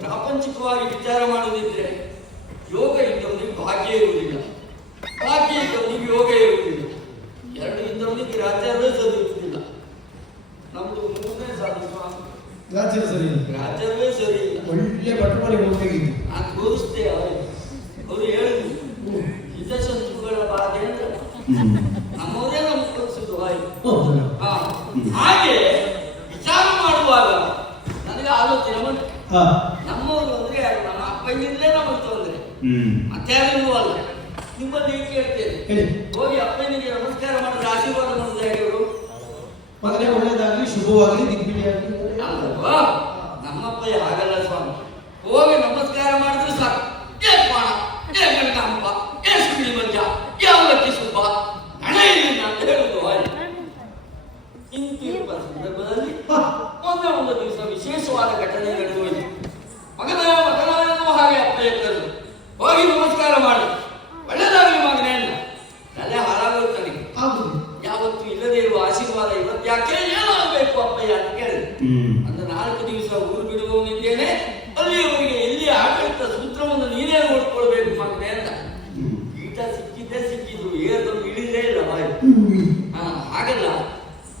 ಪ್ರಾಪಂಚಿಕವಾಗಿ ವಿಚಾರ ಮಾಡುವುದಿದ್ರೆ ಯೋಗ ಇದ್ದವನಿಗೆ ಭಾಗ್ಯ ಇರುವುದಿಲ್ಲ. ಭಾಗ್ಯ ಇದ್ದವನಿಗೆ ಯೋಗ ಇರುವುದಿಲ್ಲ. ಎರಡು ಇದ್ದವನಿಗೆ ರಾಜ್ಯವೇ ಸರಿಯುವುದಿಲ್ಲ. ನಮ್ದು ಮೂರನೇ ಸಾಧಿಸುವ ರಾಜ್ಯ ಸರಿ ರಾಜ್ಯವೇ ಸರಿ ಇಲ್ಲ. ಒಳ್ಳೆ ಪಟ್ಟಿ ಹೋಗಿ ನಾನು ತೋರಿಸ್ತೇ ಅವರಿಗೆ. ಅವರು ಹೇಳಿದ್ರು ಹಿತಶತ್ರುಗಳ ಬಾಧೆ ಅಂದ್ರೆ ನಮ್ಮವರೇ ನಮ್ಗೆ ತೋರಿಸಿದ್ರು ಆಯ್ತು ಹೌದಲ್ಲ ಹಾ. ಹಾಗೆ ವಿಚಾರ ಮಾಡುವಾಗ ನನಗೆ ಆಲೋಚನೆ ಬಂತು ಹಾ ನಮ್ಮವರು ಅಂದ್ರೆ ಯಾರು? ನಮ್ಮ ಅಪ್ಪನಿಂದಲೇ ನಮಗೆ ತೊಂದರೆ ಹ್ಮ್ ಮತ್ತೆ ಯಾರಿಗೂ ಅಲ್ಲ ನಿಮ್ಮಲ್ಲಿ ಹೀಗೆ ಕೇಳ್ತೇನೆ ಹೇಳಿ ಹೋಗಿ ಅಪ್ಪನಿಗೆ ನಮಸ್ಕಾರ ಮಾಡಿದ್ರೆ ಆಶೀರ್ವಾದ ಮಾಡಿದ್ರೆ ಹೇಗೆ ಅವರು ಮಗನೇ ಒಳ್ಳೇದಾಗ್ಲಿ ಶುಭವಾಗ್ಲಿ ದಿಗ್ವಿಜಯ ಆಗ್ಲಿ ಅಲ್ವಾ ನಮ್ಮಪ್ಪ ಹಾಗಲ್ಲ ಸ್ವಾಮಿ. ಹೋಗಿ ನಮಸ್ಕಾರ ಮಾಡಿದ್ರು ಸಾಕು. ಹಾಗಲ್ಲ.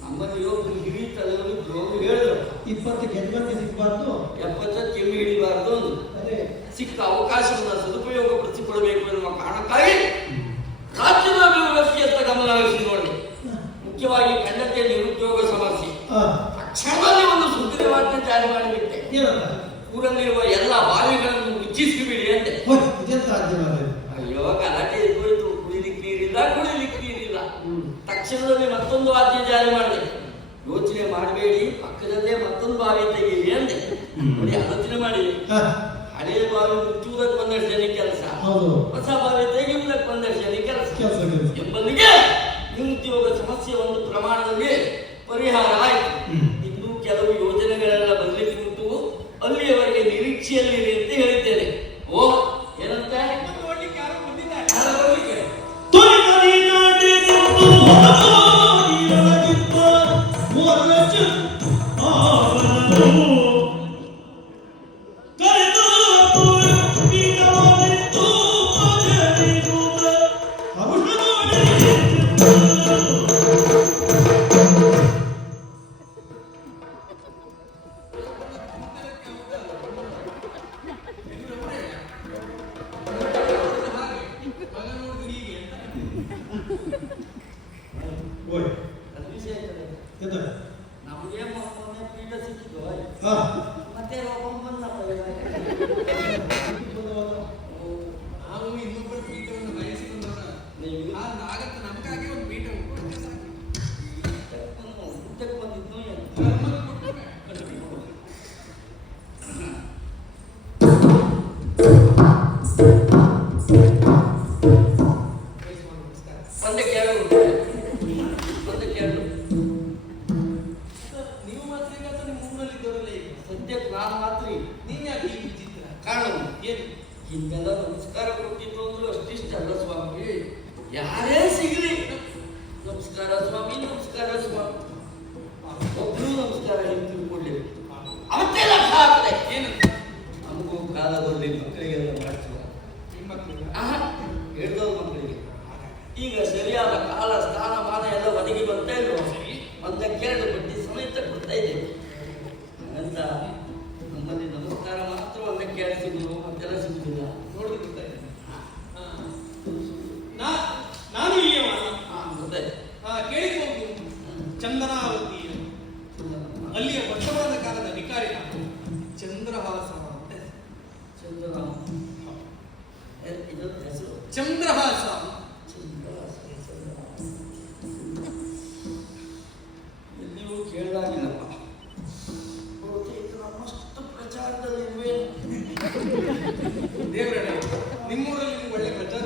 ನಮ್ಮಲ್ಲಿ ಒಬ್ಬರು ಹಿರಿಯ ಇದ್ರು ಅವ್ರು ಹೇಳಿದ್ರು. ಇಪ್ಪತ್ತು ಗೆದ್ದಂತೆ ಸಿಗಬಾರ್ದು? ಎಪ್ಪತ್ತು ಕೆಮ್ಮಿ ಹಿಡಿಬಾರ್ದು ಅಂದ್ರೆ. ಅದೇ. ಸಿಕ್ಕ ಅವಕಾಶವನ್ನು ಸದುಪಯೋಗ ಪಡಿಸಿಕೊಳ್ಳಬೇಕು ಎನ್ನುವ ಕಾರಣಕ್ಕಾಗಿ ರಾಜ್ಯದ ಅಭಿವೃದ್ಧಿಯತ್ತ ಗಮನ ಹರಿಸಿ ನೋಡಿ. ಮುಖ್ಯವಾಗಿ ಖಂಡತೆಯ ನಿರುದ್ಯೋಗ ಸಮಸ್ಯೆ. ತಕ್ಷಣದಲ್ಲಿ ಒಂದು ಸುಗ್ರೀವಾಜ್ಞೆ ಜಾರಿ ಮಾಡಿಬಿಟ್ಟೆ. ಊರಲ್ಲಿರುವ ಎಲ್ಲ ಬಾವಿಗಳನ್ನು ಮುಚ್ಚಿಸಿಬಿಡಿ ಅಂತೆ ಅಯ್ಯೋ ಗಲಾಟೆ ಎದುರೋಯ್ತು. ಕುಡಿಲಿಕ್ಕೆ ನೀರಿಲ್ಲ ಕುಡಿಲಿಕ್ಕೆ. ತಕ್ಷಣದಲ್ಲಿ ಮತ್ತೊಂದು ಆಜ್ಞೆ ಜಾರಿ ಮಾಡಿದೆ. ಯೋಚನೆ ಮಾಡಬೇಡಿ ಪಕ್ಕದಲ್ಲೇ ಮತ್ತೊಂದು ಬಾವಿ ತೆಗೀರಿ ಅಂದೆ. ನೋಡಿ ಆಲೋಚನೆ ಮಾಡಿ ಹಳೆ ಹಳೆಯ ಬಾವಿ ಮುಚ್ಚುವುದಕ್ಕೆ ಒಂದಷ್ಟು ಜನ ಕೆಲಸ. ಹೊಸ ಬಾವಿ ತೆಗೆಯುವುದಕ್ಕೆ ಒಂದಷ್ಟು ಜನ ಕೆಲಸ. ಕೆಲಸ ಕೆಲಸ. ಎಂಬಲ್ಲಿಗೆ ನಿರುದ್ಯೋಗ ಸಮಸ್ಯೆ ಒಂದು ಪ್ರಮಾಣದಲ್ಲಿ ಪರಿಹಾರ ಆಯಿತು. Oh, ಹಿಂದೆಲ್ಲ ನಮಸ್ಕಾರ ಕೊಟ್ಟಿದ್ದು ಅಂದ್ರೆ ಅಷ್ಟಿಷ್ಟಲ್ಲ ಸ್ವಾಮಿ. ಯಾರೇ ಸಿಗಲಿ. ನಮಸ್ಕಾರ ಸ್ವಾಮಿ ನಮಸ್ಕಾರ ಸ್ವಾಮಿ. ಒಬ್ರು ನಮಸ್ಕಾರ ಹಿಂತಿಳ್ಕೊಳ್ಳಿ ಅವತ್ತೇ ಲಕ್ಷ ಆಗ್ತದೆ ಏನಂತ? ನಮಗೂ ಕಾಲ ಕಾಲದಲ್ಲಿ ಮಕ್ಕಳಿಗೆಲ್ಲ ಮಾಡ್ತೀವ? ಹೇಳ್ದವ್ರ ಮಕ್ಕಳಿಗೆ. ಈಗ ಸರಿಯಾದ ಕಾಲ ಸ್ಥಾನಮಾನ ಎಲ್ಲ ಒದಗಿ ಬರ್ತಾ ಇಲ್ವ? ಒಂದಕ್ಕೆರಡು ಬಡ್ಡಿ ಸಮೇತ ಕೊಡ್ತಾ ಇದ್ದೇವೆ ಅಂತ ಪುರಾತನ ಕಾಲದ ವಿಕಾರಿ ನಾನು ಚಂದ್ರಹಾಸ ಅಂತ ಚಂದ್ರಹಾಸ ಎಲ್ಲಿಯೂ ಕೇಳಾಗಿಲ್ಲಪ್ಪ ನಮ್ಮಷ್ಟು ಪ್ರಚಾರದಲ್ಲಿ ಇವೆ ದೇವರೇ, ನಿಮ್ಮೂರಲ್ಲಿ ಒಳ್ಳೆ ಪ್ರಚಾರ.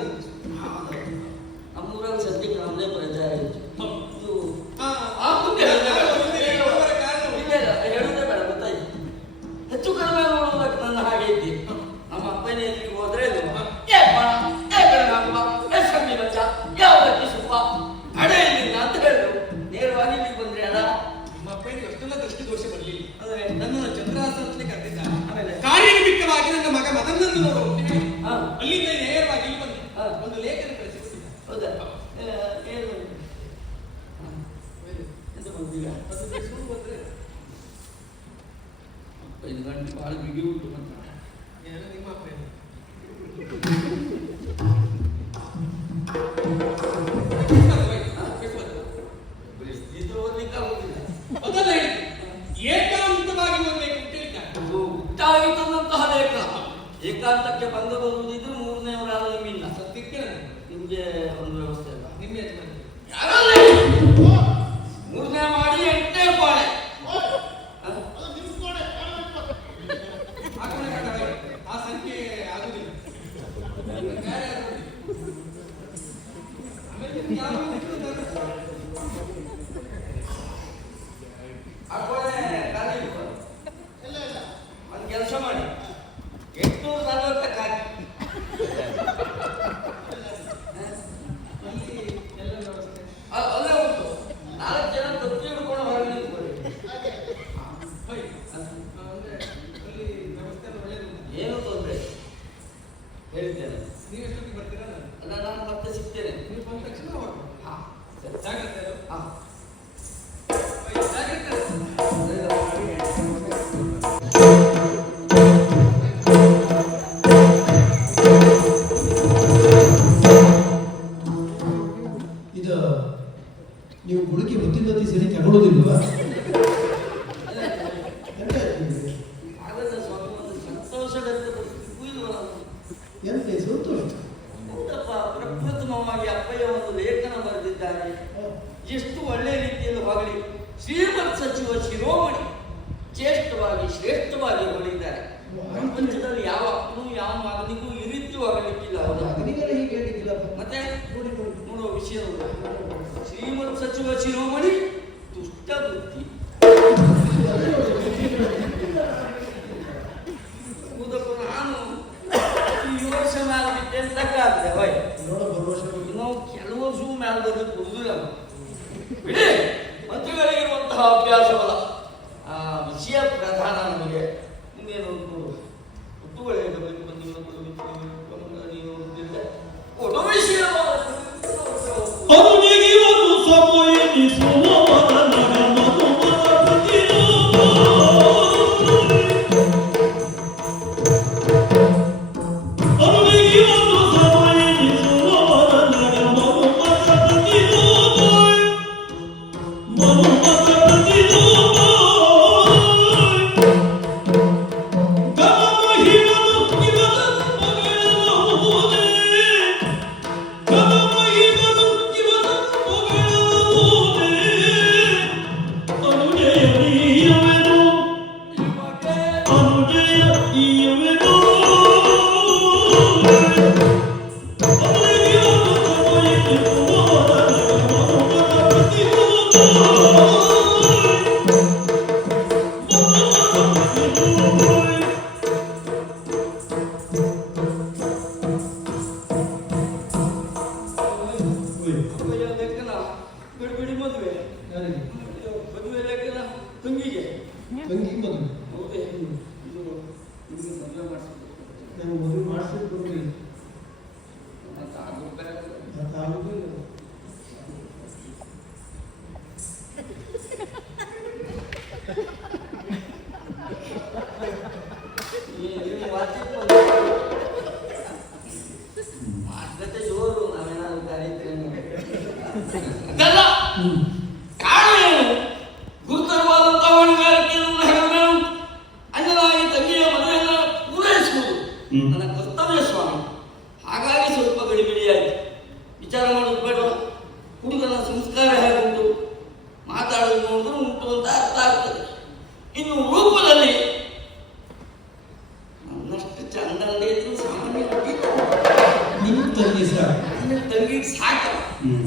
ನಮ್ಮೂರಲ್ಲಿ ಸದ್ಯಕ್ಕೆ ನಮ್ಮದೇ ಪ್ರಚಾರ ಇತ್ತು ಆಗಿರೋ ಇದು ನೀವು ಗುಳಿಗೆ ಬುದ್ಧಿಮತಿ ಸರಿ ತಗೊಳ್ಳೋದಿಲ್ವಾ ಎನ್ನುವ ವಿಷಯ ಶ್ರೀಮತ್ ಸಚಿವ ಶಿರೋಮಣಿ ದುಷ್ಟ ಬುದ್ಧಿ ನಾನು ಯೋಶ ಮ್ಯಾಲ ಬಿದ್ದೆ ತಕ್ಕಾಗ್ತೇವೆ ವೈ ನಾವು ಕೆಲವು ಸೂ ಮ್ಯಾಲ ಬರಲಿಕ್ಕೆ ಬರುವುದಿಲ್ಲ ಬಿಡಿ ಮಂತ್ರಿಗಳಿಗಿರುವಂತಹ ಅಭ್ಯಾಸವಲ್ಲ. ಆ ವಿಷಯ ಪ್ರಧಾನ 把你那个灯擦一